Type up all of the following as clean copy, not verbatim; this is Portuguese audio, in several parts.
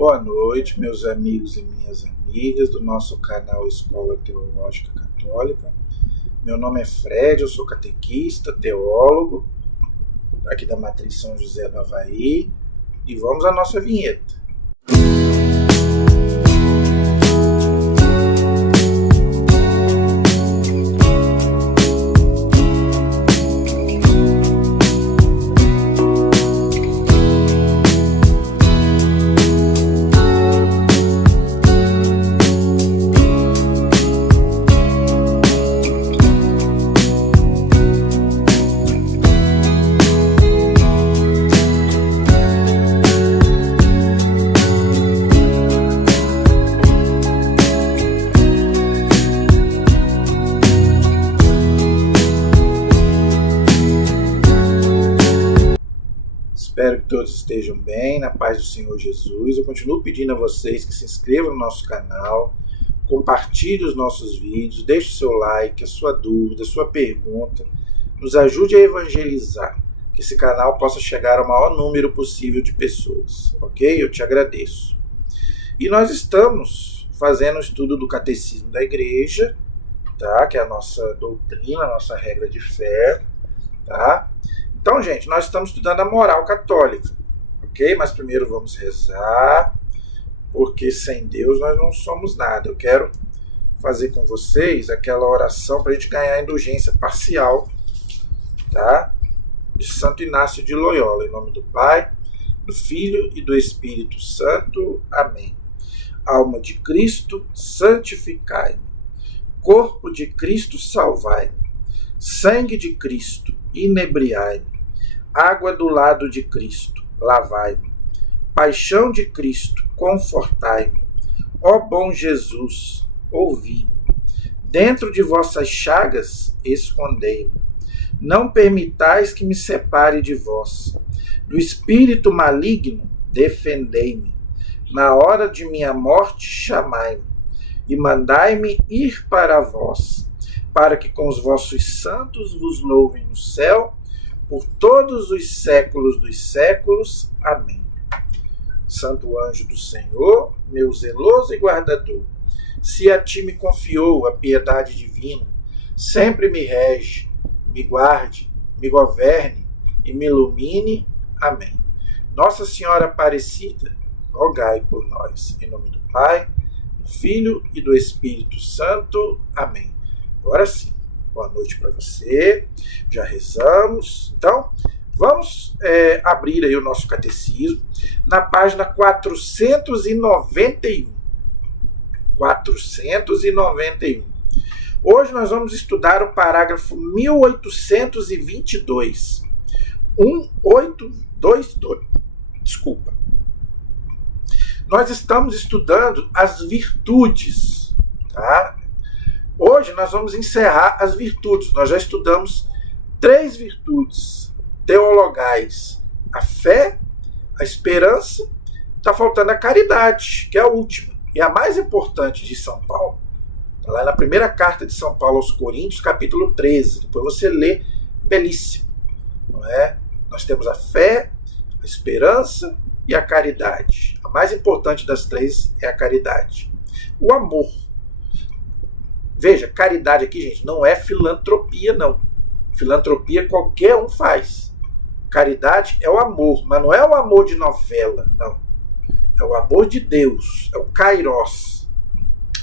Boa noite, meus amigos e minhas amigas do nosso canal Escola Teológica Católica. Meu nome é Fred, eu sou catequista, teólogo, aqui da Matriz São José do Avaí, e vamos à nossa vinheta. Espero que todos estejam bem, na paz do Senhor Jesus. Eu continuo pedindo a vocês que se inscrevam no nosso canal, compartilhem os nossos vídeos, deixe o seu like, a sua dúvida, a sua pergunta. Nos ajude a evangelizar, que esse canal possa chegar ao maior número possível de pessoas, ok? Eu te agradeço. E nós estamos fazendo o estudo do Catecismo da Igreja, tá? Que é a nossa doutrina, a nossa regra de fé, tá? Então, gente, nós estamos estudando a moral católica, ok? Mas primeiro vamos rezar, porque sem Deus nós não somos nada. Eu quero fazer com vocês aquela oração para a gente ganhar a indulgência parcial, tá? De Santo Inácio de Loyola. Em nome do Pai, do Filho e do Espírito Santo. Amém. Alma de Cristo, santificai-me. Corpo de Cristo, salvai-me. Sangue de Cristo, inebriai-me. Água do lado de Cristo, lavai-me. Paixão de Cristo, confortai-me. Ó bom Jesus, ouvi-me. Dentro de vossas chagas, escondei-me. Não permitais que me separe de vós. Do espírito maligno, defendei-me. Na hora de minha morte, chamai-me. E mandai-me ir para vós, para que com os vossos santos vos louvem no céu, por todos os séculos dos séculos. Amém. Santo anjo do Senhor, meu zeloso e guardador, se a ti me confiou a piedade divina, sempre me rege, me guarde, me governe e me ilumine. Amém. Nossa Senhora Aparecida, rogai por nós. Em nome do Pai, do Filho e do Espírito Santo. Amém. Agora sim. Boa noite para você, já rezamos. Então, vamos abrir aí o nosso catecismo na página 491. 491. Hoje nós vamos estudar o parágrafo 1822. 1822. Desculpa. Nós estamos estudando as virtudes, tá? Hoje nós vamos encerrar as virtudes. Nós já estudamos 3 virtudes teologais. A fé, a esperança, está faltando a caridade, que é a última. E a mais importante de São Paulo. Está lá na primeira carta de São Paulo aos Coríntios, capítulo 13. Depois você lê, belíssimo. Não é? Nós temos a fé, a esperança e a caridade. A mais importante das 3 é a caridade. O amor. Veja, caridade aqui, gente, não é filantropia, não. Filantropia qualquer um faz. Caridade é o amor, mas não é o amor de novela, não. É o amor de Deus, é o kairos.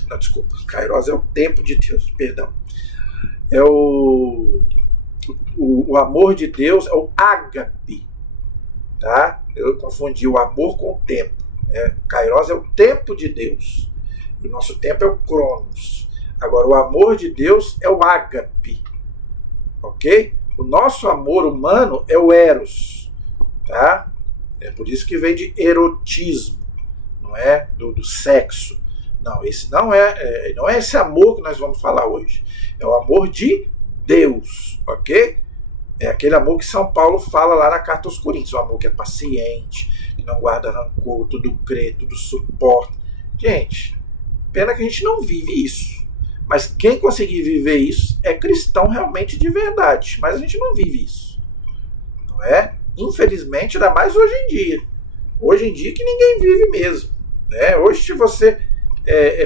Não, desculpa, kairos é o tempo de Deus, perdão. É o amor de Deus, é o ágape. Tá? Eu confundi o amor com o tempo. Kairos é o tempo de Deus. E o nosso tempo é o cronos. Agora, o amor de Deus é o ágape, ok? O nosso amor humano é o eros, tá? É por isso que vem de erotismo, não é? Do sexo. Não, esse não é esse amor que nós vamos falar hoje. É o amor de Deus, ok? É aquele amor que São Paulo fala lá na carta aos Coríntios. O amor que é paciente, que não guarda rancor, tudo crê, tudo suporta. Gente, pena que a gente não vive isso. Mas quem conseguir viver isso é cristão realmente de verdade. Mas a gente não vive isso. Não é? Infelizmente, ainda mais hoje em dia. Hoje em dia que ninguém vive mesmo. Né? Hoje, se você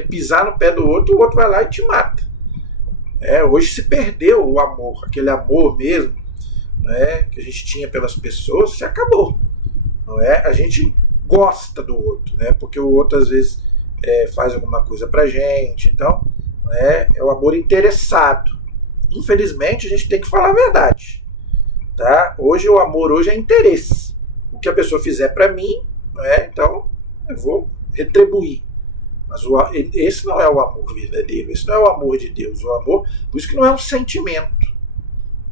pisar no pé do outro, o outro vai lá e te mata. Hoje se perdeu o amor, aquele amor mesmo, né, que a gente tinha pelas pessoas, se acabou. Não é? A gente gosta do outro, né, porque o outro às vezes faz alguma coisa pra gente, então é o amor interessado. Infelizmente, a gente tem que falar a verdade. Tá? Hoje o amor hoje é interesse. O que a pessoa fizer para mim, então eu vou retribuir. Mas esse não é o amor verdadeiro, esse não é o amor de Deus. O amor, por isso que não é um sentimento.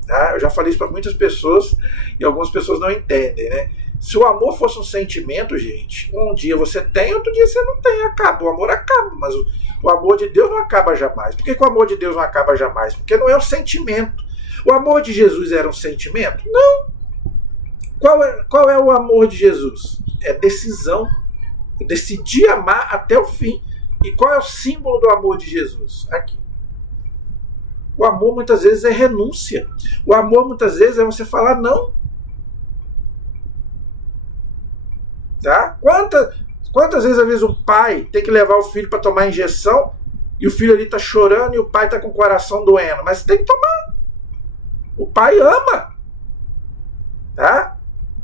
Tá? Eu já falei isso para muitas pessoas e algumas pessoas não entendem. Né? Se o amor fosse um sentimento, gente, um dia você tem, outro dia você não tem, acaba. O amor acaba, mas o amor de Deus não acaba jamais. Por que o amor de Deus não acaba jamais? Porque não é um sentimento. O amor de Jesus era um sentimento? Não. Qual é o amor de Jesus? É decisão. Eu decidi amar até o fim. E qual é o símbolo do amor de Jesus? Aqui. O amor muitas vezes é renúncia. O amor muitas vezes é você falar não. Tá? Quantas vezes, às vezes, o pai tem que levar o filho para tomar injeção e o filho ali está chorando e o pai está com o coração doendo? Mas tem que tomar. O pai ama. Tá?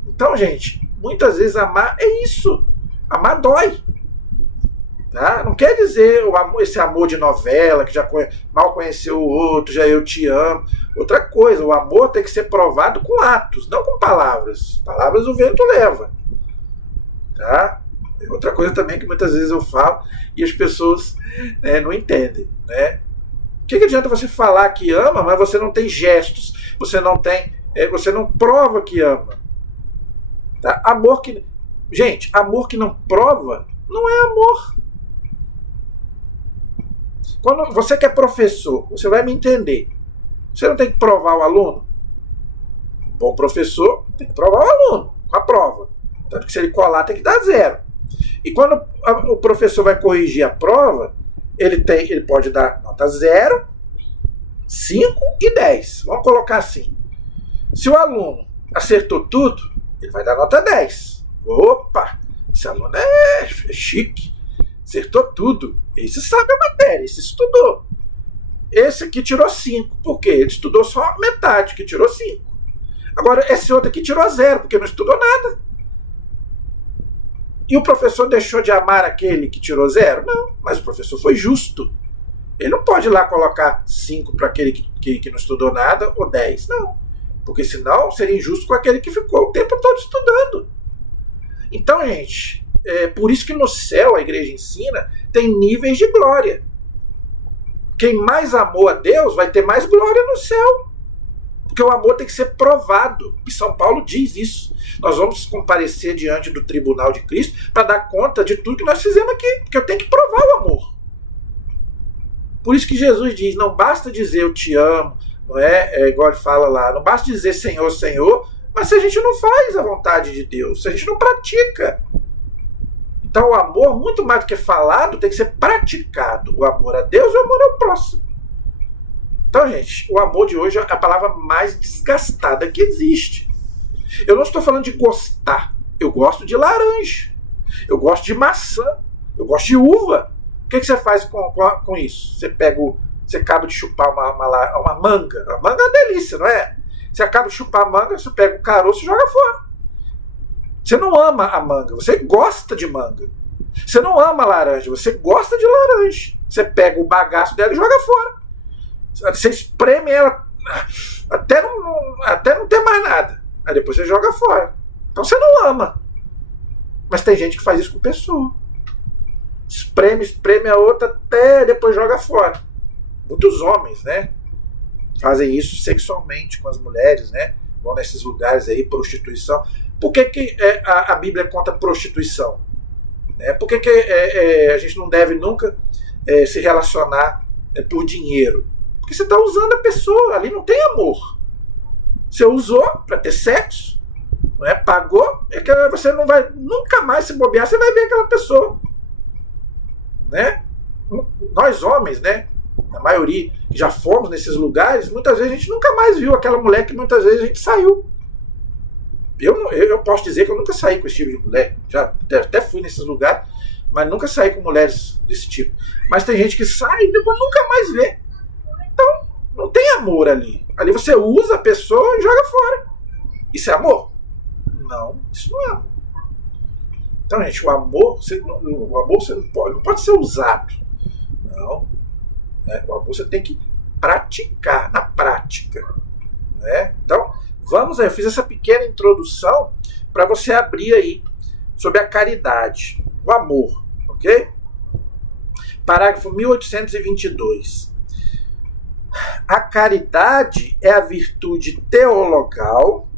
Então, gente, muitas vezes amar é isso. Amar dói. Tá? Não quer dizer esse amor de novela, que já mal conheceu o outro, já eu te amo. Outra coisa, o amor tem que ser provado com atos, não com palavras. Palavras o vento leva. Tá? Outra coisa também que muitas vezes eu falo e as pessoas não entendem. Né? O que adianta você falar que ama, mas você não tem gestos, você não prova que ama. Tá? Gente, amor que não prova não é amor. Quando você que é professor, você vai me entender. Você não tem que provar o aluno? Um bom professor tem que provar o aluno com a prova. Tanto que se ele colar tem que dar 0. E quando o professor vai corrigir a prova, ele pode dar nota 0, 5 e 10. Vamos colocar assim. Se o aluno acertou tudo, ele vai dar nota 10. Opa, esse aluno é chique. Acertou tudo. Esse sabe a matéria, esse estudou. Esse aqui tirou 5. Por quê? Ele estudou só metade, que tirou 5. Agora, esse outro aqui tirou 0, porque não estudou nada. E o professor deixou de amar aquele que tirou 0? Não, mas o professor foi justo. Ele não pode ir lá colocar 5 para aquele que não estudou nada ou 10. Não, porque senão seria injusto com aquele que ficou o tempo todo estudando. Então, gente, por isso que no céu, a igreja ensina, tem níveis de glória. Quem mais amou a Deus vai ter mais glória no céu. Porque o amor tem que ser provado. E São Paulo diz isso. Nós vamos comparecer diante do tribunal de Cristo para dar conta de tudo que nós fizemos aqui. Porque eu tenho que provar o amor. Por isso que Jesus diz, não basta dizer eu te amo, não é igual ele fala lá, não basta dizer Senhor, Senhor, mas se a gente não faz a vontade de Deus, se a gente não pratica. Então o amor, muito mais do que falado, tem que ser praticado. O amor a Deus e o amor ao próximo. Então, gente, o amor de hoje é a palavra mais desgastada que existe. Eu não estou falando de gostar. Eu gosto de laranja. Eu gosto de maçã. Eu gosto de uva. O que você faz com isso? Você acaba de chupar uma manga. A manga é uma delícia, não é? Você acaba de chupar a manga, você pega o caroço e joga fora. Você não ama a manga, você gosta de manga. Você não ama a laranja, você gosta de laranja. Você pega o bagaço dela e joga fora. Você espreme ela até não ter mais nada. Aí depois você joga fora. Então você não ama. Mas tem gente que faz isso com pessoa. Espreme a outra até depois joga fora. Muitos homens, né? Fazem isso sexualmente com as mulheres, né? Vão nesses lugares aí, prostituição. Por que a Bíblia conta prostituição? Por que a gente não deve nunca se relacionar por dinheiro? Porque você está usando a pessoa, ali não tem amor. Você usou para ter sexo, não é? Pagou, é que você não vai nunca mais se bobear, você vai ver aquela pessoa. Né? Nós homens, né? A maioria que já fomos nesses lugares, muitas vezes a gente nunca mais viu aquela mulher que muitas vezes a gente saiu. Eu posso dizer que eu nunca saí com esse tipo de mulher. Já até fui nesses lugares, mas nunca saí com mulheres desse tipo. Mas tem gente que sai e depois nunca mais vê. Então, não tem amor ali. Ali você usa a pessoa e joga fora. Isso é amor? Não, isso não é amor. Então, gente, o amor você não pode ser usado. Não. O amor você tem que praticar, na prática. Né? Então, vamos aí. Eu fiz essa pequena introdução para você abrir aí sobre a caridade, o amor, ok? Parágrafo 1822. A caridade é a virtude teologal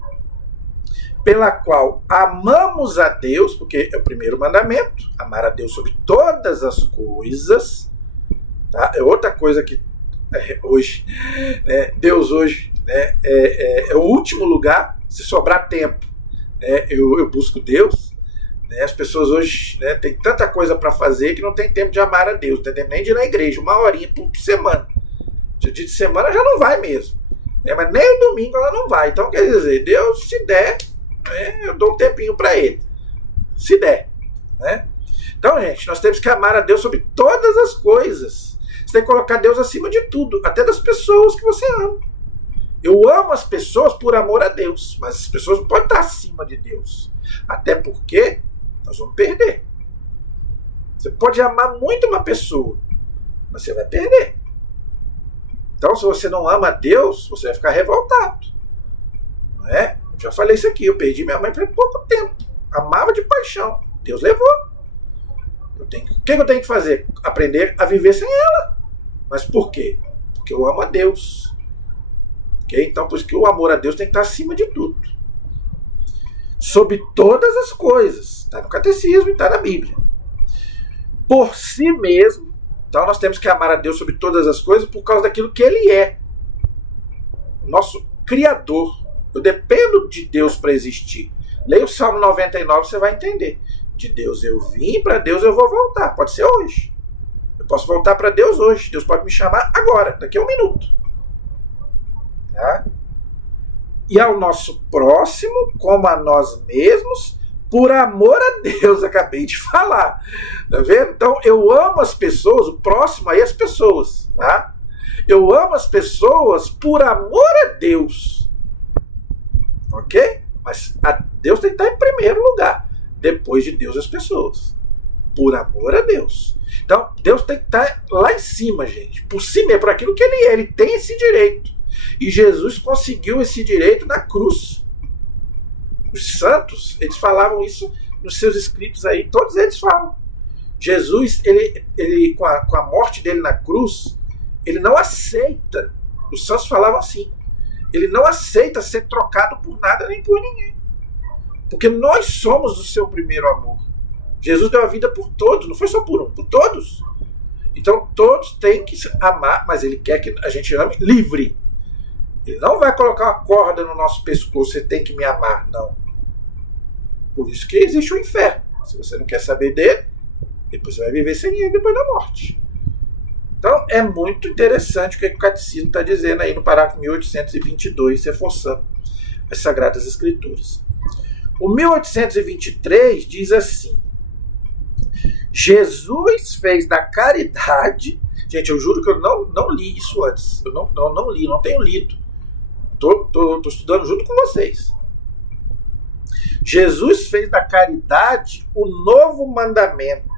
pela qual amamos a Deus, porque é o primeiro mandamento, amar a Deus sobre todas as coisas. Tá? É outra coisa que hoje, Deus hoje é o último lugar, se sobrar tempo. Eu busco Deus. As pessoas hoje têm tanta coisa para fazer que não tem tempo de amar a Deus, não tem tempo nem de ir na igreja, 1 horinha por semana. Dia de semana já não vai mesmo. Mas nem o domingo ela não vai. Então, quer dizer, Deus, se der, eu dou um tempinho para ele. Se der. Né? Então, gente, nós temos que amar a Deus sobre todas as coisas. Você tem que colocar Deus acima de tudo, até das pessoas que você ama. Eu amo as pessoas por amor a Deus, mas as pessoas não podem estar acima de Deus. Até porque nós vamos perder. Você pode amar muito uma pessoa, mas você vai perder. Então, se você não ama a Deus, você vai ficar revoltado. Não é? Eu já falei isso aqui, eu perdi minha mãe por pouco tempo. Amava de paixão. Deus levou. O que eu tenho que fazer? Aprender a viver sem ela. Mas por quê? Porque eu amo a Deus. Okay? Então, por isso que o amor a Deus tem que estar acima de tudo. Sobre todas as coisas. Está no catecismo e está na Bíblia. Por si mesmo. Então, nós temos que amar a Deus sobre todas as coisas por causa daquilo que Ele é. O nosso Criador. Eu dependo de Deus para existir. Leia o Salmo 99, você vai entender. De Deus eu vim, para Deus eu vou voltar. Pode ser hoje. Eu posso voltar para Deus hoje. Deus pode me chamar agora, daqui a 1 minuto. Tá? E ao nosso próximo, como a nós mesmos, por amor a Deus, acabei de falar. Tá vendo? Então, eu amo as pessoas, o próximo aí é as pessoas. Tá? Eu amo as pessoas por amor a Deus. Ok? Mas a Deus tem que estar em primeiro lugar. Depois de Deus, as pessoas. Por amor a Deus. Então, Deus tem que estar lá em cima, gente. Por si mesmo, por aquilo que Ele é. Ele tem esse direito. E Jesus conseguiu esse direito na cruz. Os santos, eles falavam isso nos seus escritos aí. Todos eles falam. Jesus, ele com a morte dele na cruz, ele não aceita. Os santos falavam assim. Ele não aceita ser trocado por nada nem por ninguém. Porque nós somos o seu primeiro amor. Jesus deu a vida por todos, não foi só por um, por todos. Então todos têm que amar, mas Ele quer que a gente ame livre. Ele não vai colocar uma corda no nosso pescoço, você tem que me amar, não. Por isso que existe o inferno. Se você não quer saber dele, depois você vai viver sem ele depois da morte. Então é muito interessante o que o Catecismo está dizendo aí no parágrafo 1822, reforçando as Sagradas Escrituras. O 1823 diz assim: Jesus fez da caridade... Gente, eu juro que eu não li isso antes. Eu não li, não tenho lido. Estou estudando junto com vocês. Jesus fez da caridade o novo mandamento.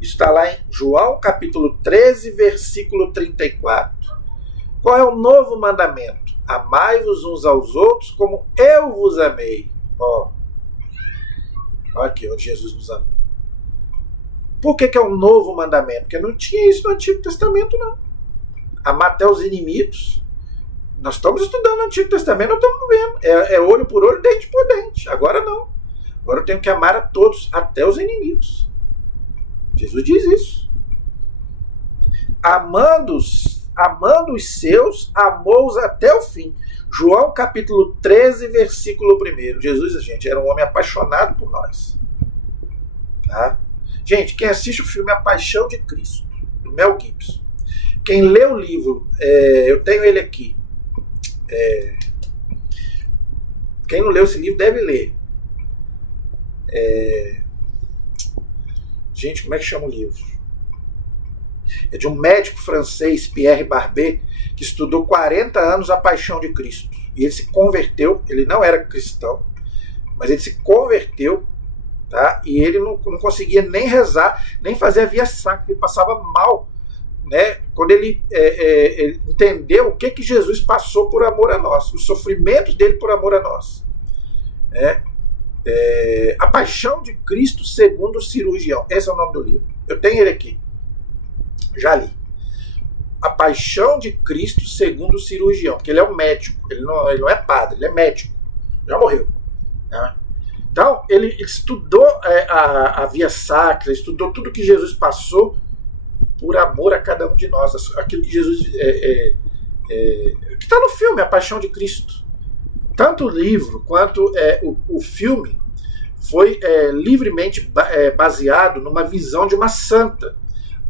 Isso está lá em João capítulo 13, versículo 34. Qual é o novo mandamento? Amai-vos uns aos outros como eu vos amei. Olha aqui onde Jesus nos amou. Por que é um novo mandamento? Porque não tinha isso no Antigo Testamento, não. Amar até os inimigos. Nós estamos estudando o Antigo Testamento, nós estamos vendo. É olho por olho, dente por dente. Agora não. Agora eu tenho que amar a todos, até os inimigos. Jesus diz isso. Amando os seus, amou-os até o fim. João capítulo 13, versículo 1. Jesus, gente, era um homem apaixonado por nós. Tá? Gente, quem assiste o filme A Paixão de Cristo, do Mel Gibson, quem lê o livro, eu tenho ele aqui. Quem não leu esse livro deve ler. Gente, como é que chama o livro? É de um médico francês, Pierre Barbet, que estudou 40 anos a paixão de Cristo. E ele se converteu, ele não era cristão, mas ele se converteu, tá? E ele não conseguia nem rezar, nem fazer a via sacra, ele passava mal, né? Quando ele entendeu o que Jesus passou por amor a nós, os sofrimentos dele por amor a nós. Né? A Paixão de Cristo segundo o Cirurgião. Esse é o nome do livro. Eu tenho ele aqui. Já li. A Paixão de Cristo segundo o Cirurgião. Porque ele é um médico. Ele não é padre, ele é médico. Já morreu. Né? Então, ele estudou a via sacra, estudou tudo que Jesus passou por amor a cada um de nós. Aquilo que Jesus... que está no filme, A Paixão de Cristo. Tanto o livro quanto o filme foi livremente baseado numa visão de uma santa,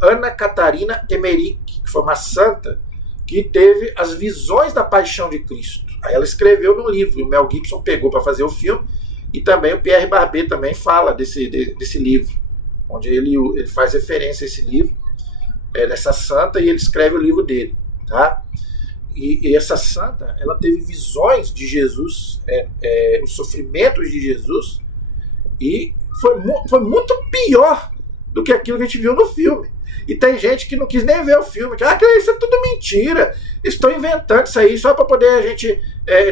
Ana Catarina Emmerich, que foi uma santa que teve as visões da Paixão de Cristo. Aí ela escreveu no livro, e o Mel Gibson pegou para fazer o filme, e também o Pierre Barbet também fala desse livro, onde ele faz referência a esse livro, dessa santa, e ele escreve o livro dele. Tá? E essa santa, ela teve visões de Jesus, os sofrimentos de Jesus, e foi muito pior do que aquilo que a gente viu no filme. E tem gente que não quis nem ver o filme, que isso é tudo mentira, estou inventando isso aí só para poder a gente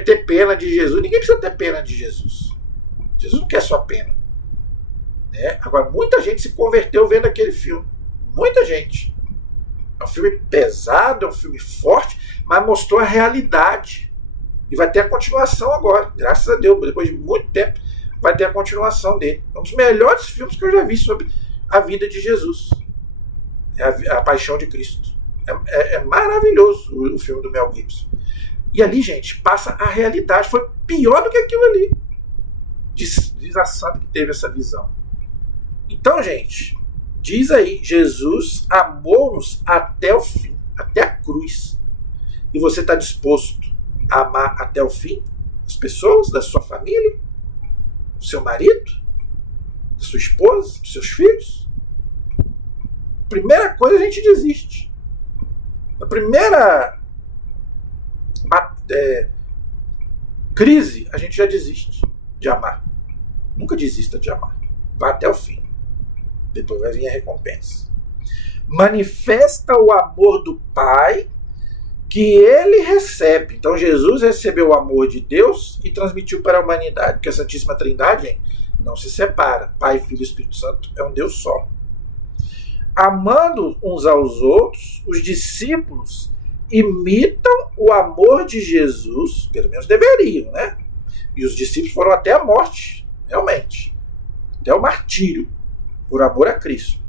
ter pena de Jesus. Ninguém precisa ter pena de Jesus. Jesus não quer sua pena. Né? Agora, muita gente se converteu vendo aquele filme. Muita gente. É um filme pesado, é um filme forte, mas mostrou a realidade. E vai ter a continuação agora. Graças a Deus, depois de muito tempo, vai ter a continuação dele. É um dos melhores filmes que eu já vi sobre a vida de Jesus. A Paixão de Cristo. É maravilhoso o filme do Mel Gibson. E ali, gente, passa a realidade. Foi pior do que aquilo ali. Diz a santa que teve essa visão. Então, gente, diz aí, Jesus amou-nos até o fim, até a cruz. E você está disposto a amar até o fim as pessoas, da sua família, do seu marido, da sua esposa, dos seus filhos? Primeira coisa, a gente desiste. Na primeira crise, a gente já desiste de amar. Nunca desista de amar. Vá até o fim. Depois vai vir a recompensa. Manifesta o amor do Pai que ele recebe. Então Jesus recebeu o amor de Deus e transmitiu para a humanidade. Porque a Santíssima Trindade, gente, não se separa. Pai, Filho e Espírito Santo é um Deus só. Amando uns aos outros, os discípulos imitam o amor de Jesus, pelo menos deveriam, né? E os discípulos foram até a morte, realmente. Até o martírio, por amor a Cristo.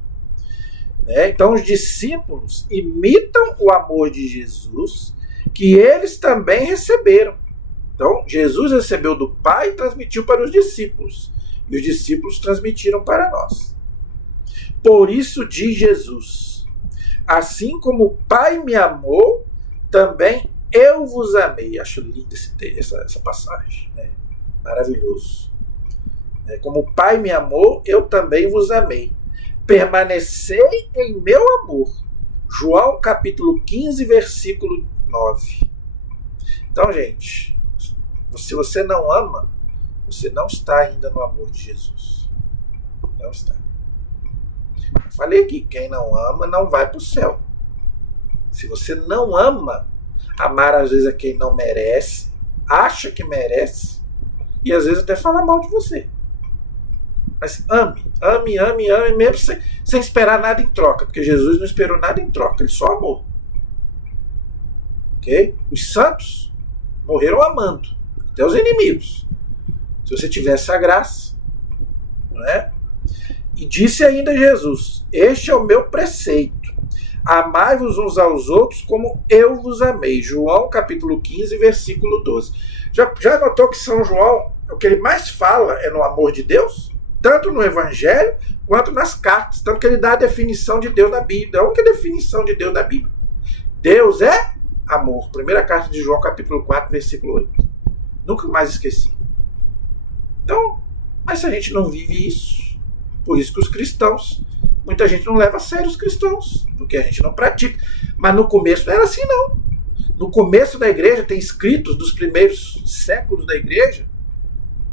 Então os discípulos imitam o amor de Jesus, que eles também receberam. Então Jesus recebeu do Pai e transmitiu para os discípulos. E os discípulos transmitiram para nós. Por isso diz Jesus: assim como o Pai me amou, também eu vos amei. Acho linda essa passagem. Né? Maravilhoso. Como o Pai me amou, eu também vos amei. Permanecei em meu amor. João capítulo 15, versículo 9. Então, gente, se você não ama, você não está ainda no amor de Jesus. Não está. Eu falei aqui, quem não ama não vai para o céu. Se você não ama, amar às vezes a quem não merece, acha que merece, e às vezes até fala mal de você. Mas ame, mesmo sem esperar nada em troca, porque Jesus não esperou nada em troca, ele só amou. Ok? Os santos morreram amando, até os inimigos. Se você tivesse a graça, não é? E disse ainda Jesus: este é o meu preceito, amai-vos uns aos outros como eu vos amei. João capítulo 15, versículo 12. Já notou que São João, o que ele mais fala é no amor de Deus? Tanto no Evangelho, quanto nas cartas. Tanto que ele dá a definição de Deus na Bíblia. A única definição de Deus na Bíblia. Deus é amor. Primeira carta de João, capítulo 4, versículo 8. Nunca mais esqueci. Então, mas se a gente não vive isso, por isso que os cristãos muita gente não leva a sério os cristãos, porque a gente não pratica. Mas no começo não era assim, não. No começo da igreja, tem escritos dos primeiros séculos da igreja,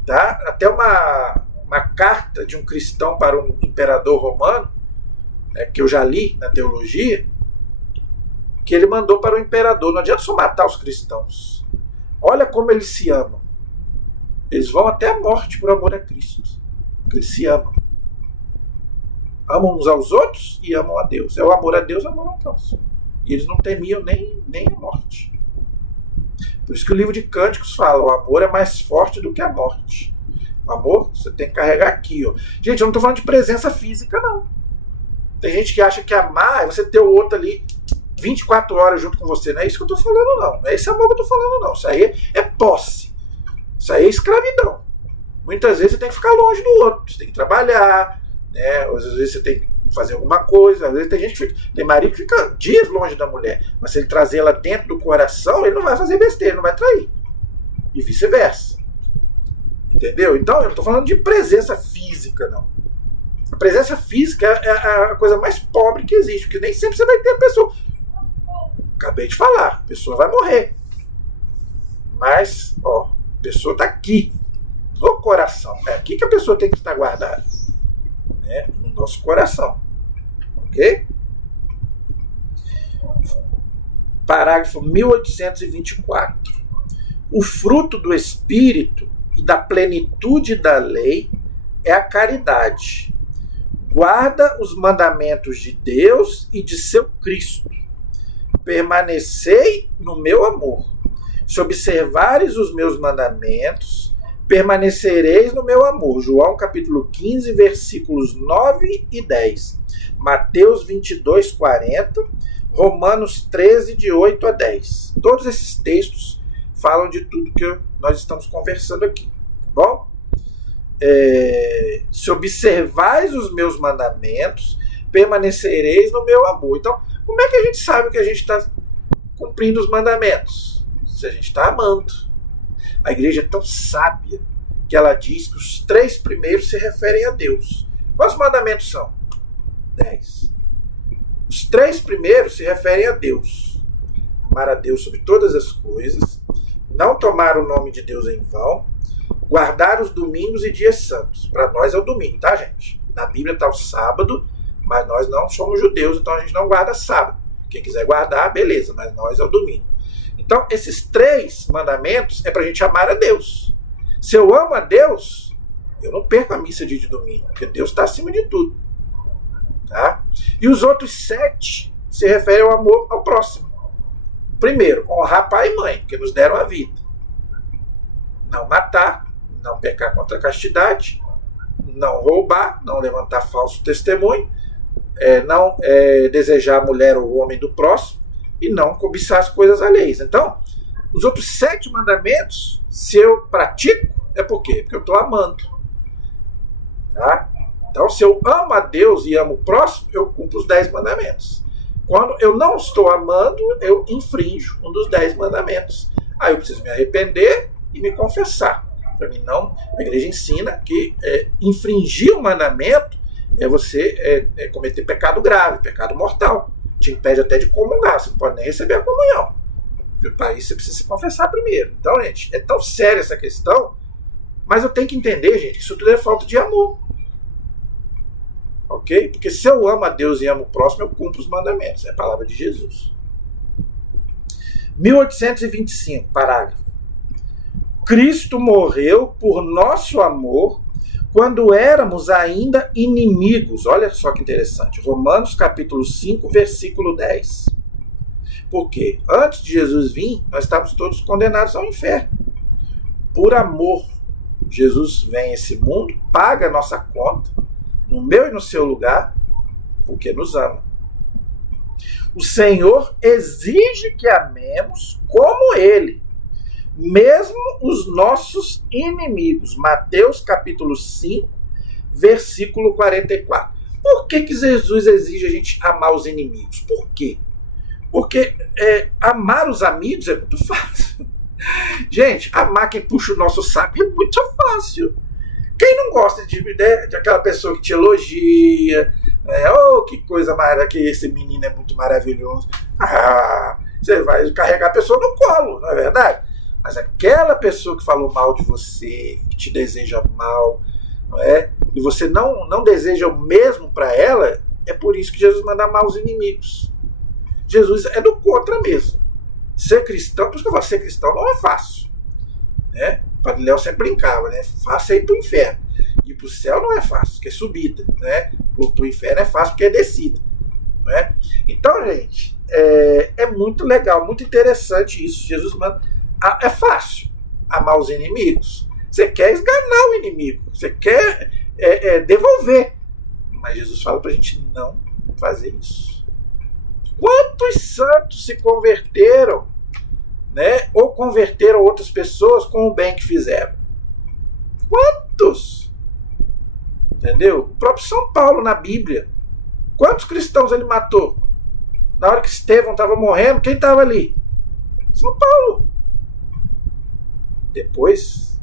tá? Até uma carta de um cristão para um imperador romano, que eu já li na teologia, que ele mandou para o imperador: não adianta só matar os cristãos. Olha como eles se amam. Eles vão até a morte por amor a Cristo. Porque eles se amam. Amam uns aos outros e amam a Deus. É o amor a Deus e o amor ao próximo. E eles não temiam nem a morte. Por isso que o livro de Cânticos fala: o amor é mais forte do que a morte. O amor você tem que carregar aqui. Ó. Gente, eu não estou falando de presença física, não. Tem gente que acha que amar é você ter o outro ali 24 horas junto com você. Não é isso que eu estou falando, não. Não é esse amor que eu estou falando, não. Isso aí é posse. Isso aí é escravidão. Muitas vezes você tem que ficar longe do outro. Você tem que trabalhar, né? Às vezes você tem que fazer alguma coisa. Às vezes tem gente que tem marido que fica dias longe da mulher. Mas se ele trazer ela dentro do coração, ele não vai fazer besteira, ele não vai trair. E vice-versa. Entendeu? Então, eu não estou falando de presença física, não. A presença física é a coisa mais pobre que existe, porque nem sempre você vai ter a pessoa. Acabei de falar, a pessoa vai morrer. Mas, a pessoa está aqui, no coração. É aqui que a pessoa tem que estar guardada. Né? No nosso coração. Ok? Parágrafo 1824. O fruto do Espírito e da plenitude da lei é a caridade. Guarda os mandamentos de Deus e de seu Cristo. Permanecei no meu amor. Se observares os meus mandamentos, permanecereis no meu amor. João capítulo 15, versículos 9 e 10. Mateus 22, 40. Romanos 13, de 8 a 10. Todos esses textos falam de tudo que nós estamos conversando aqui. Tá bom? Se observais os meus mandamentos, permanecereis no meu amor. Então, como é que a gente sabe que a gente está cumprindo os mandamentos? Se a gente está amando. A igreja é tão sábia que ela diz que os 3 primeiros se referem a Deus. Quantos mandamentos são? 10. Os 3 primeiros se referem a Deus. Amar a Deus sobre todas as coisas, não tomar o nome de Deus em vão, guardar os domingos e dias santos. Para nós é o domingo, tá, gente? Na Bíblia está o sábado, mas nós não somos judeus, então a gente não guarda sábado. Quem quiser guardar, beleza, mas nós é o domingo. Então, esses 3 mandamentos é para a gente amar a Deus. Se eu amo a Deus, eu não perco a missa de domingo, porque Deus está acima de tudo. Tá? E os outros 7 se referem ao amor ao próximo. Primeiro, honrar pai e mãe, que nos deram a vida. Não matar, não pecar contra a castidade, não roubar, não levantar falso testemunho, não desejar a mulher ou o homem do próximo e não cobiçar as coisas alheias. Então, os outros 7 mandamentos, se eu pratico, é por quê? Porque eu estou amando. Tá? Então, se eu amo a Deus e amo o próximo, eu cumpro os 10 mandamentos. Quando eu não estou amando, eu infrinjo um dos 10 mandamentos. Aí eu preciso me arrepender e me confessar. Para mim, não. A igreja ensina que infringir o mandamento é você cometer pecado grave, pecado mortal. Te impede até de comungar, você não pode nem receber a comunhão. Para isso você precisa se confessar primeiro. Então, gente, é tão séria essa questão, mas eu tenho que entender, gente, que isso tudo é falta de amor. Ok? Porque se eu amo a Deus e amo o próximo, eu cumpro os mandamentos. É a palavra de Jesus. 1825, parágrafo. Cristo morreu por nosso amor quando éramos ainda inimigos. Olha só que interessante. Romanos capítulo 5, versículo 10. Porque antes de Jesus vir, nós estávamos todos condenados ao inferno. Por amor, Jesus vem a esse mundo, paga a nossa conta, no meu e no seu lugar, porque nos ama. O Senhor exige que amemos como Ele, mesmo os nossos inimigos. Mateus capítulo 5, versículo 44. Por que Jesus exige a gente amar os inimigos? Por quê? Porque amar os amigos é muito fácil. Gente, amar quem puxa o nosso saco é muito fácil. Quem não gosta de aquela pessoa que te elogia, Oh, que coisa maravilhosa, que esse menino é muito maravilhoso. Você vai carregar a pessoa no colo, não é verdade? Mas aquela pessoa que falou mal de você, que te deseja mal, não é? E você não deseja o mesmo para ela, é por isso que Jesus manda amar os inimigos. Jesus é do contra mesmo. Ser cristão, por isso que eu falo, ser cristão não é fácil. Né? O Padre Léo sempre brincava, né? Fácil é ir para o inferno. Ir para o céu não é fácil, porque é subida. Né? Para o inferno é fácil, porque é descida. Né? Então, gente, é muito legal, muito interessante isso. Jesus manda. É fácil amar os inimigos. Você quer esganar o inimigo, você quer devolver. Mas Jesus fala para a gente não fazer isso. Quantos santos se converteram, né? Ou converteram outras pessoas com o bem que fizeram? Quantos? Entendeu? O próprio São Paulo na Bíblia. Quantos cristãos ele matou? Na hora que Estevão estava morrendo, quem estava ali? São Paulo. Depois,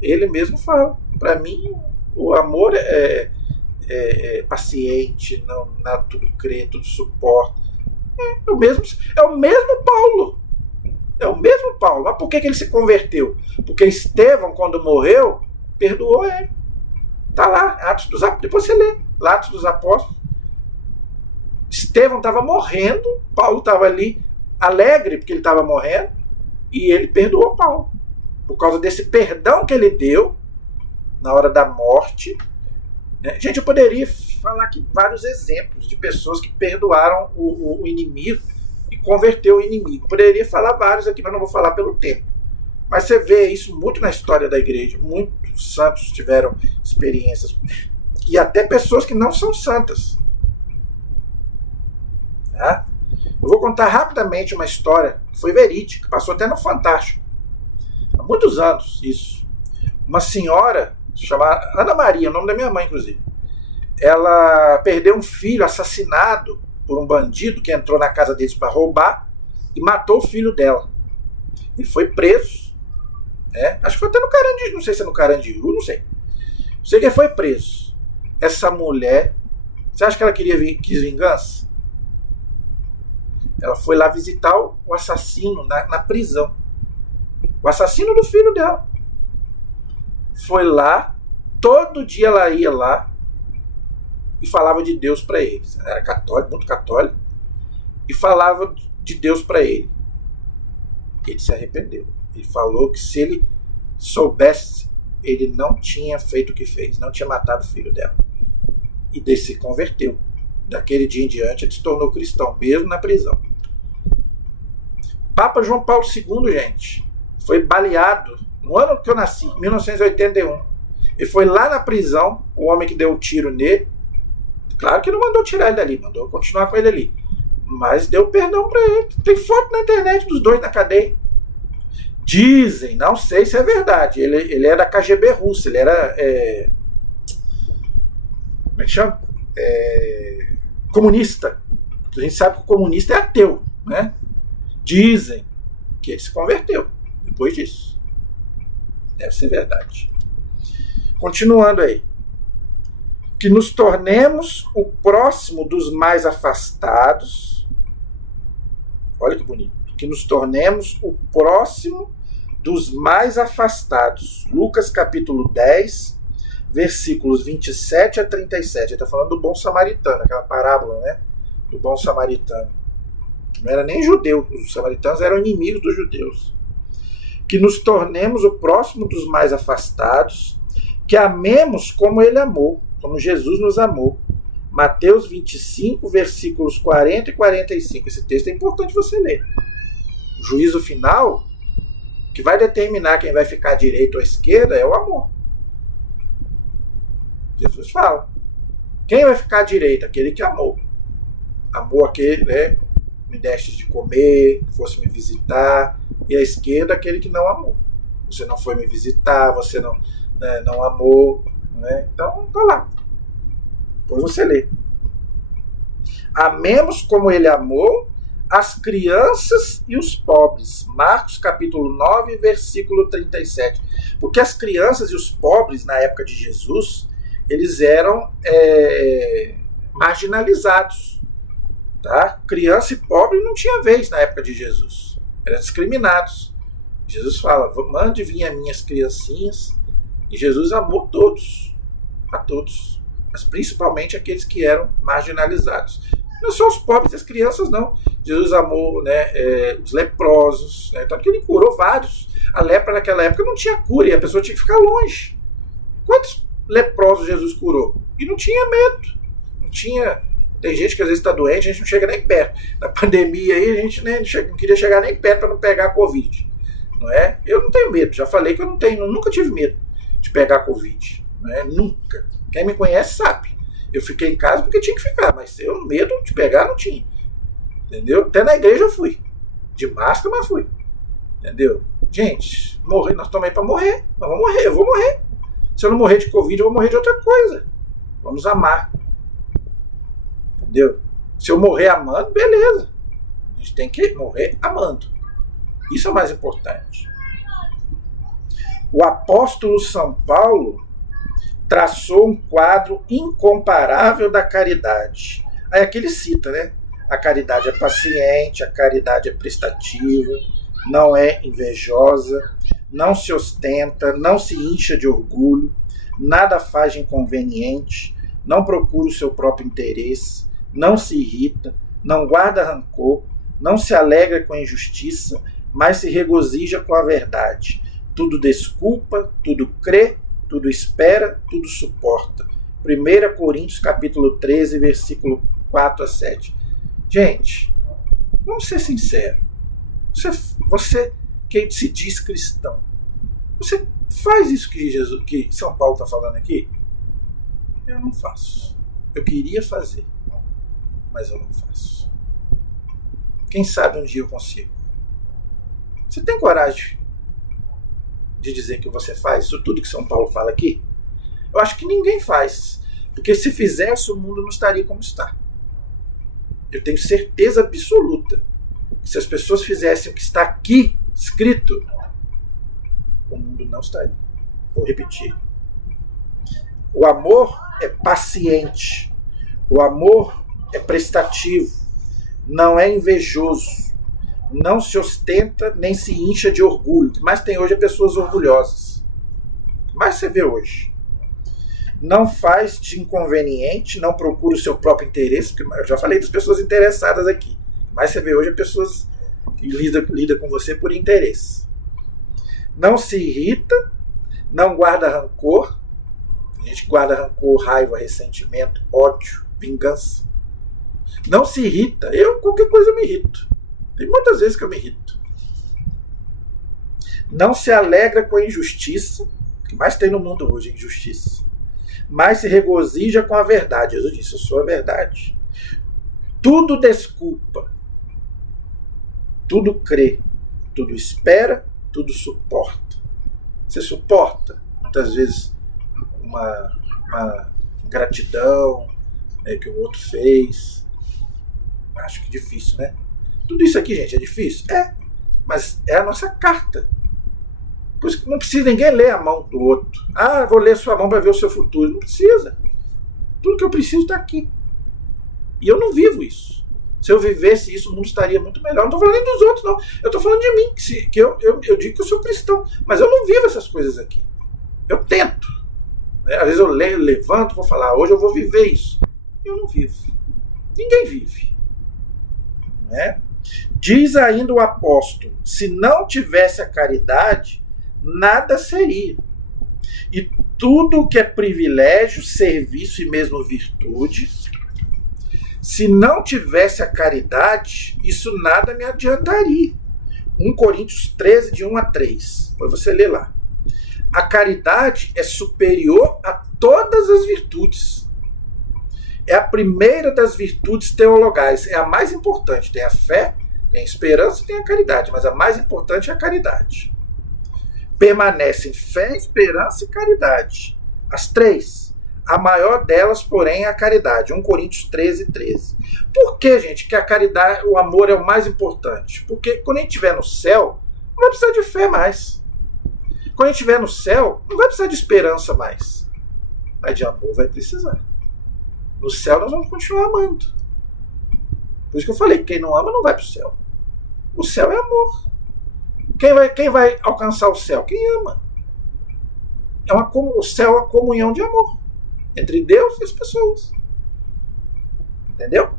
ele mesmo fala. Para mim, o amor é paciente, não tudo crê, tudo suporta. É o mesmo Paulo. É o mesmo Paulo. Mas por que ele se converteu? Porque Estevão, quando morreu, perdoou ele. Está lá, Atos dos Apóstolos. Depois você lê, lá, Atos dos Apóstolos. Estevão estava morrendo, Paulo estava ali alegre porque ele estava morrendo, e ele perdoou Paulo. Por causa desse perdão que ele deu na hora da morte. Né? Gente, eu poderia falar aqui vários exemplos de pessoas que perdoaram o inimigo e converteu o inimigo. Poderia falar vários aqui, mas não vou falar pelo tempo. Mas você vê isso muito na história da igreja. Muitos santos tiveram experiências. E até pessoas que não são santas. Tá? Eu vou contar rapidamente uma história que foi verídica, passou até no Fantástico. Há muitos anos, isso. Uma senhora, chamada Ana Maria, o nome da minha mãe, inclusive. Ela perdeu um filho assassinado por um bandido que entrou na casa deles para roubar e matou o filho dela. Ele foi preso. Né? Acho que foi até no Carandiru, não sei se é no Carandiru, não sei. Sei que ele foi preso. Essa mulher, você acha que ela quis vingança? Ela foi lá visitar o assassino na prisão. O assassino do filho dela. Foi lá, todo dia ela ia lá e falava de Deus para ele. Ela era católica, muito católica, e falava de Deus para ele. Ele se arrependeu. Ele falou que se ele soubesse, ele não tinha feito o que fez, não tinha matado o filho dela. E daí se converteu. Daquele dia em diante, ele se tornou cristão, mesmo na prisão. Papa João Paulo II, gente, foi baleado no ano que eu nasci, 1981. Ele foi lá na prisão, o homem que deu o tiro nele. Claro que não mandou tirar ele dali, mandou continuar com ele ali. Mas deu perdão para ele. Tem foto na internet dos dois na cadeia. Dizem, não sei se é verdade, ele era da KGB russa, ele era como é que chama? Comunista. A gente sabe que o comunista é ateu, né? Dizem que ele se converteu depois disso. Deve ser verdade. Continuando aí. Que nos tornemos o próximo dos mais afastados. Olha que bonito. Que nos tornemos o próximo dos mais afastados. Lucas capítulo 10, versículos 27 a 37. Ele está falando do bom samaritano, aquela parábola, né? Do bom samaritano. Não era nem judeu, os samaritanos eram inimigos dos judeus. Que nos tornemos o próximo dos mais afastados, que amemos como ele amou, como Jesus nos amou. Mateus 25, versículos 40 e 45. Esse texto é importante você ler. O juízo final, que vai determinar quem vai ficar à direita ou à esquerda, é o amor. Jesus fala. Quem vai ficar à direita? Aquele que amou. Amou aquele, né? Me deste de comer, fosse me visitar. E à esquerda, aquele que não amou. Você não foi me visitar, você não amou. Né? Então, tá lá. Depois você lê. Amemos como ele amou as crianças e os pobres. Marcos capítulo 9, versículo 37. Porque as crianças e os pobres, na época de Jesus, eles eram marginalizados. Tá? Criança e pobre não tinha vez na época de Jesus. Eram discriminados. Jesus fala, mande vir as minhas criancinhas. E Jesus amou todos. A todos. Mas principalmente aqueles que eram marginalizados. Não só os pobres e as crianças, não. Jesus amou, né, os leprosos. Né? Tanto que ele curou vários. A lepra naquela época não tinha cura e a pessoa tinha que ficar longe. Quantos leprosos Jesus curou? E não tinha medo. Não tinha... Tem gente que às vezes está doente, a gente não chega nem perto. Na pandemia aí, a gente não queria chegar nem perto para não pegar a Covid. Não é? Eu não tenho medo. Já falei que eu nunca tive medo de pegar a Covid. Não é? Nunca. Quem me conhece sabe. Eu fiquei em casa porque tinha que ficar, mas eu medo de pegar não tinha. Entendeu? Até na igreja eu fui. De máscara, mas fui. Entendeu? Gente, morrer, nós estamos aí para morrer. Nós vamos morrer, eu vou morrer. Se eu não morrer de Covid, eu vou morrer de outra coisa. Vamos amar. Entendeu? Se eu morrer amando, beleza. A gente tem que morrer amando. Isso é o mais importante. O apóstolo São Paulo traçou um quadro incomparável da caridade. Aí aqui ele cita, né? A caridade é paciente, a caridade é prestativa, não é invejosa, não se ostenta, não se incha de orgulho, nada faz de inconveniente, não procura o seu próprio interesse, não se irrita, não guarda rancor, não se alegra com a injustiça, mas se regozija com a verdade. Tudo desculpa, tudo crê, tudo espera, tudo suporta. 1 Coríntios capítulo 13, versículo 4 a 7. Gente, vamos ser sinceros. Você que se diz cristão, você faz isso que São Paulo está falando aqui? Eu não faço. Eu queria fazer, mas eu não faço. Quem sabe um dia eu consigo. Você tem coragem de dizer que você faz isso tudo que São Paulo fala aqui? Eu acho que ninguém faz. Porque se fizesse, o mundo não estaria como está. Eu tenho certeza absoluta que se as pessoas fizessem o que está aqui escrito, o mundo não estaria. Vou repetir. O amor é paciente. O amor é prestativo. Não é invejoso. Não se ostenta nem se incha de orgulho. O que mais tem hoje é pessoas orgulhosas. O que mais você vê hoje? Não faz de inconveniente, não procura o seu próprio interesse, porque eu já falei das pessoas interessadas aqui. O que mais você vê hoje é pessoas que lidam com você por interesse. Não se irrita, não guarda rancor. A gente guarda rancor, raiva, ressentimento, ódio, vingança. Não se irrita. Qualquer coisa eu me irrito. Tem muitas vezes que eu me irrito. Não se alegra com a injustiça. O que mais tem no mundo hoje é injustiça. Mas se regozija com a verdade. Jesus disse, eu sou a verdade. Tudo desculpa. Tudo crê. Tudo espera. Tudo suporta. Você suporta, muitas vezes, uma ingratidão, né, que o outro fez. Acho que difícil, né? Tudo isso aqui, gente, é difícil? É. Mas é a nossa carta. Por isso que não precisa ninguém ler a mão do outro. Ah, vou ler sua mão para ver o seu futuro. Não precisa. Tudo que eu preciso está aqui. E eu não vivo isso. Se eu vivesse isso, o mundo estaria muito melhor. Não estou falando nem dos outros, não. Eu estou falando de mim. Que eu digo que eu sou cristão. Mas eu não vivo essas coisas aqui. Eu tento. Né? Às vezes eu levanto e vou falar, hoje eu vou viver isso. Eu não vivo. Ninguém vive. Né? Diz ainda o apóstolo, se não tivesse a caridade, nada seria. E tudo que é privilégio, serviço e mesmo virtude, se não tivesse a caridade, isso nada me adiantaria. 1 Coríntios 13, de 1 a 3. Depois você lê lá. A caridade é superior a todas as virtudes. É a primeira das virtudes teologais. É a mais importante. Tem a fé, tem a esperança e tem a caridade. Mas a mais importante é a caridade. Permanecem fé, esperança e caridade. As três. A maior delas, porém, é a caridade. 1 Coríntios 13, 13. Por que, gente, que a caridade, o amor é o mais importante? Porque quando a gente estiver no céu, não vai precisar de fé mais. Quando a gente estiver no céu, não vai precisar de esperança mais. Mas de amor vai precisar. No céu nós vamos continuar amando. Por isso que eu falei que quem não ama não vai para o céu. O céu é amor. Quem vai alcançar o céu? Quem ama. O céu é uma comunhão de amor entre Deus e as pessoas. Entendeu?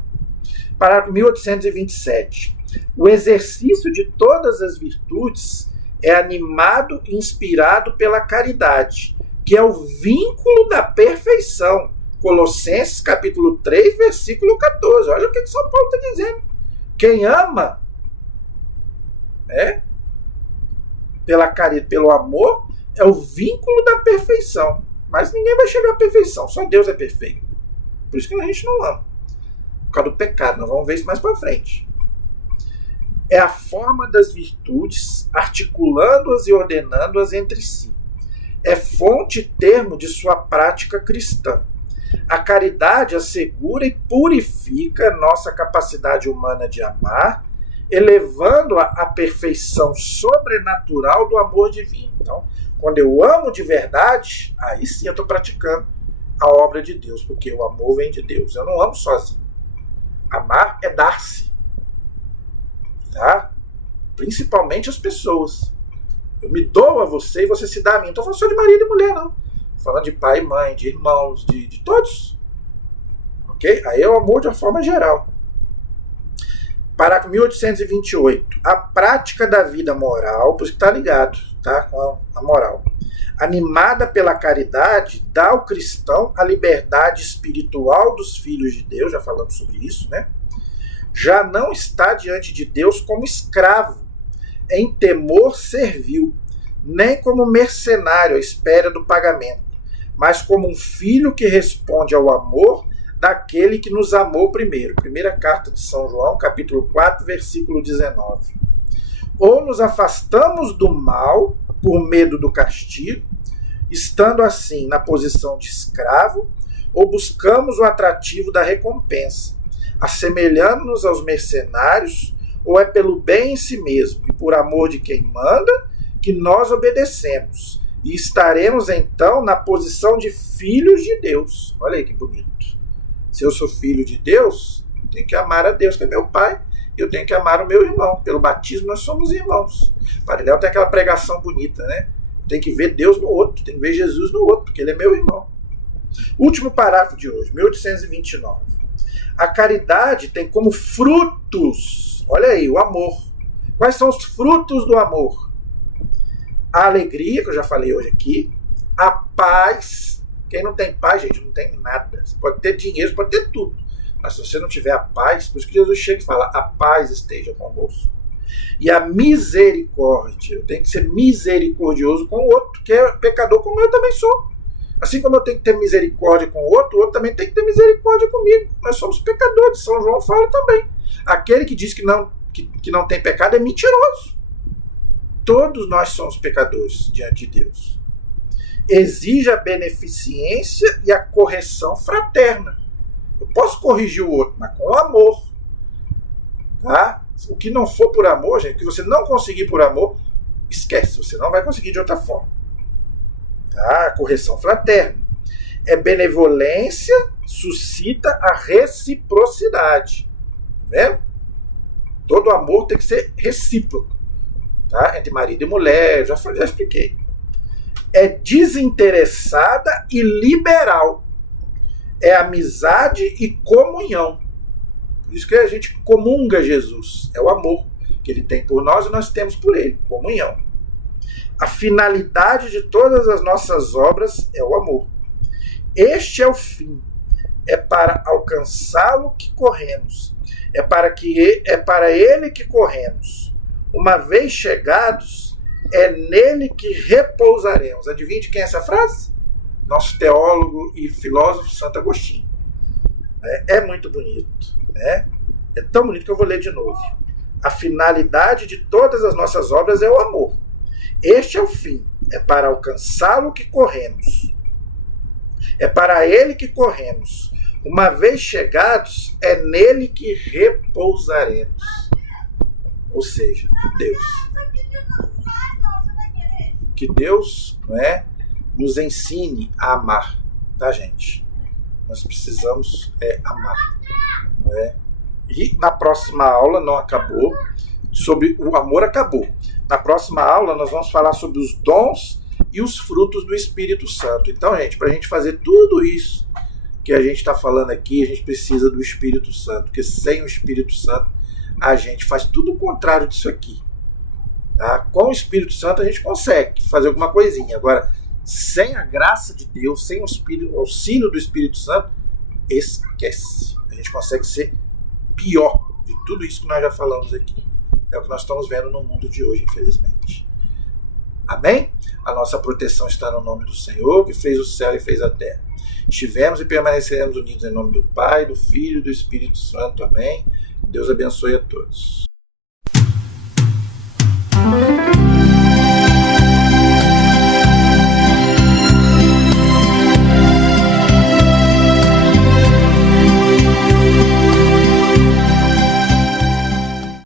Parágrafo 1827. O exercício de todas as virtudes é animado e inspirado pela caridade, que é o vínculo da perfeição. Colossenses capítulo 3, versículo 14. Olha o que São Paulo está dizendo. Quem ama, pela caridade, pelo amor, é o vínculo da perfeição. Mas ninguém vai chegar à perfeição, só Deus é perfeito. Por isso que a gente não ama. Por causa do pecado, nós vamos ver isso mais para frente. É a forma das virtudes, articulando-as e ordenando-as entre si. É fonte e termo de sua prática cristã. A caridade assegura e purifica nossa capacidade humana de amar, elevando-a à perfeição sobrenatural do amor divino. Então, quando eu amo de verdade, aí sim eu estou praticando a obra de Deus, porque o amor vem de Deus. Eu não amo sozinho. Amar é dar-se. Tá? Principalmente as pessoas. Eu me dou a você e você se dá a mim. Não estou falando só de marido e mulher, não. Estou falando de pai e mãe, de irmãos, de todos. Ok? Aí é o amor de uma forma geral. Parágrafo 1828. A prática da vida moral, por isso que está ligado, tá? Com a moral. Animada pela caridade, dá ao cristão a liberdade espiritual dos filhos de Deus, já falamos sobre isso, né? Já não está diante de Deus como escravo, em temor servil, nem como mercenário à espera do pagamento, mas como um filho que responde ao amor daquele que nos amou primeiro. Primeira carta de São João, capítulo 4, versículo 19. Ou nos afastamos do mal por medo do castigo, estando assim na posição de escravo, ou buscamos o atrativo da recompensa, assemelhando-nos aos mercenários, ou é pelo bem em si mesmo e por amor de quem manda que nós obedecemos, e estaremos então na posição de filhos de Deus. Olha aí que bonito. Se eu sou filho de Deus, eu tenho que amar a Deus, que é meu pai, e eu tenho que amar o meu irmão. Pelo batismo nós somos irmãos. O Padre Léo tem aquela pregação bonita, né? Tem que ver Deus no outro, tem que ver Jesus no outro, porque ele é meu irmão. Último parágrafo de hoje, 1829. A caridade tem como frutos, olha aí, o amor. Quais são os frutos do amor? A alegria, que eu já falei hoje aqui, a paz. Quem não tem paz, gente, não tem nada. Você pode ter dinheiro, você pode ter tudo. Mas se você não tiver a paz, por isso que Jesus chega e fala, a paz esteja convosco. E a misericórdia, eu tenho que ser misericordioso com o outro, que é pecador como eu também sou. Assim como eu tenho que ter misericórdia com o outro também tem que ter misericórdia comigo. Nós somos pecadores, São João fala também. Aquele que diz que não tem pecado é mentiroso. Todos nós somos pecadores diante de Deus. Exige a beneficência e a correção fraterna. Eu posso corrigir o outro, mas com amor. Tá? O que não for por amor, gente, o que você não conseguir por amor, esquece, você não vai conseguir de outra forma. Tá? Correção fraterna. É benevolência, suscita a reciprocidade. Tá vendo? Todo amor tem que ser recíproco. Tá? Entre marido e mulher, já expliquei. É desinteressada e liberal. É amizade e comunhão. Por isso que a gente comunga Jesus. É o amor que ele tem por nós e nós temos por ele. Comunhão. A finalidade de todas as nossas obras é o amor. Este é o fim. É para alcançá-lo que corremos. É para ele que corremos. Uma vez chegados, é nele que repousaremos. Adivinha de quem é essa frase? Nosso teólogo e filósofo Santo Agostinho. É muito bonito. Né? É tão bonito que eu vou ler de novo. A finalidade de todas as nossas obras é o amor. Este é o fim. É para alcançá-lo que corremos. É para ele que corremos. Uma vez chegados, é nele que repousaremos. Ou seja, Deus. Que Deus, não é, nos ensine a amar, tá, gente? Nós precisamos amar. Não é? E na próxima aula, não acabou, sobre o amor acabou. Na próxima aula nós vamos falar sobre os dons e os frutos do Espírito Santo. Então, gente, para a gente fazer tudo isso que a gente está falando aqui, a gente precisa do Espírito Santo, porque sem o Espírito Santo a gente faz tudo o contrário disso aqui. Tá? Com o Espírito Santo a gente consegue fazer alguma coisinha. Agora, sem a graça de Deus, sem o auxílio do Espírito Santo, esquece. A gente consegue ser pior de tudo isso que nós já falamos aqui. É o que nós estamos vendo no mundo de hoje, infelizmente. Amém? A nossa proteção está no nome do Senhor, que fez o céu e fez a terra. Estivemos e permaneceremos unidos em nome do Pai, do Filho e do Espírito Santo. Amém? Deus abençoe a todos.